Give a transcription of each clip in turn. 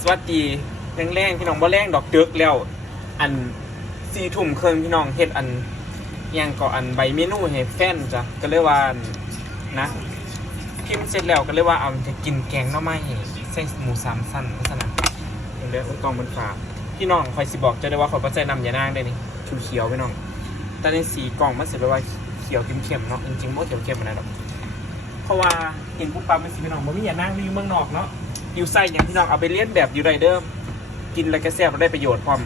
สวัสดีแรงๆพี่น้องบ่แรงดอกเดึกแล้ว อันสี่ทุ่มครึ่งพี่น้องเฮ็ดอันยังก็อันใบเมนูให้แฟนจ้ะก็เลยว่านะพิมพ์เสร็จแล้วก็เลยว่าเอาจะกินแกงหน่อไม้ใส่หมูสามสั้นลักษณะเห็นเด้อโอ้ยกองบนฝาพี่น้องคอยสิบอกจะได้ว่าเขาก็ใส่นำยานางได้นี่เขียวๆพี่น้อง แต่ในสีกล่องมันเสร็จไปว่าเขียวเข้มๆเนาะจริงๆมันเขียวเข้มอะไรหรอกเพราะว่าเห็นปุ๊บปั๊บเป็นสีพี่น้องมันมียานั่งอยู่เมืองนอกเนาะ อยู่ใส่อย่างพี่น้องเอาไปเลี้ยนแบบอยู่ไรเดิม กินแล้วก็แซ่บแล้วได้ประโยชน์พร้อม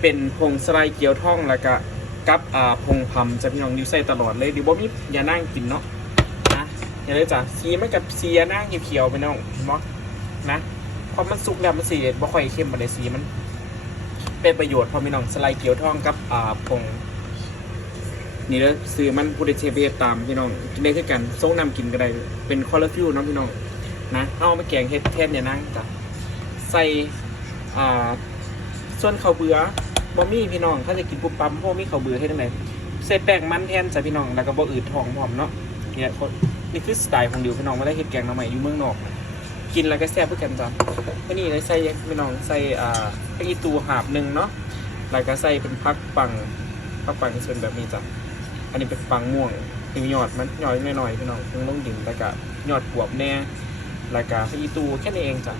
เป็นผงสไลด์เกี๊ยวท่องแล้วก็กับอ่าผงพำจะพี่น้องดิวใส่ตลอดเลยดิบ่มีอย่านั่งกินเนาะนะอย่าเลยจ้ะสีมันกับสีอย่านั่งเขียวๆไปน้องเนาะนะพอมันสุกแล้วมันสีบ่ค่อยเข้มมาในสีมัน เป็นประโยชน์พอพี่น้องสไลด์เกี๊ยวท่องกับอ่าผงนี่แล้วซื้อมันผู้ใดเชฟเฮ็ดตามพี่น้องกินได้คือกันส่งนำกินก็ได้เป็นคอลลาฟิวเนาะพี่น้อง นะเอามาแกงเฮ็ดแทนเนี่ยนั่งจ้ะใส่อ่าส่วนข้าวเบื่อบ่มีพี่น้องถ้าจะกินปุ๊บปั๊มพวกมีข้าวเบื่อเฮ็ดจังไดใส่แป้งมันแทนจ้ะพี่น้องแล้วก็บ่อืดท้องพร้อมเนาะเนี่ยคนนี่คือสไตล์ของดิวพี่น้องไม่ได้เฮ็ดแกงหน่อไม้อยู่เมืองนอก กินแล้วก็แซ่บเพื่อกันจ้ะวันนี้เลยใส่พี่น้องใส่อ่าพริกอีตูหาบหนึ่งเนาะแล้วก็ใส่เป็นพักปังพักปังส่วนแบบนี้จ้ะอันนี้เป็นปังม่วงถึงยอดมันยอดหน่อยๆพี่น้องถึงลงดินแล้วก็ยอดบวบแน่ แล้วก็ซีตูแค่นี้เองจ้ะ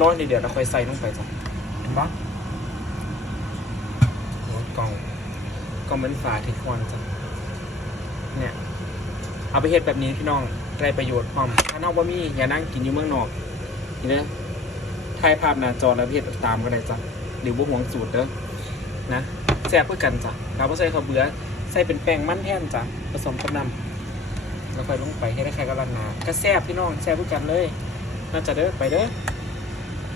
ร้อนเดี๋ยวเราค่อยใส่ลงไปจ้ะเห็นปะโอ้กล่องกล่องเป็นฝาที่คอนจ้ะเนี่ย เอาไปเฮ็ดแบบนี้พี่น้องได้ประโยชน์พร้อมถ้าน้องบ่มีอย่านั่งกินอยู่เมืองนอกนี่เด้อถ่ายภาพหน้าจอแล้วไปเฮ็ดตามก็ได้จ้ะหรือบ่หวงสูตรเด้อนะแซ่บเพื่อกันจ้ะเราบ่ใส่ข้าวเบื่อใส่เป็นแป้งมันแทนจ้ะผสมกับน้ำ แล้วค่อยลงไปให้ได้ใครก็รันนากระแซบพี่น้องแซ่บพูดกันเลยน่าจะเด้อไปเด้อ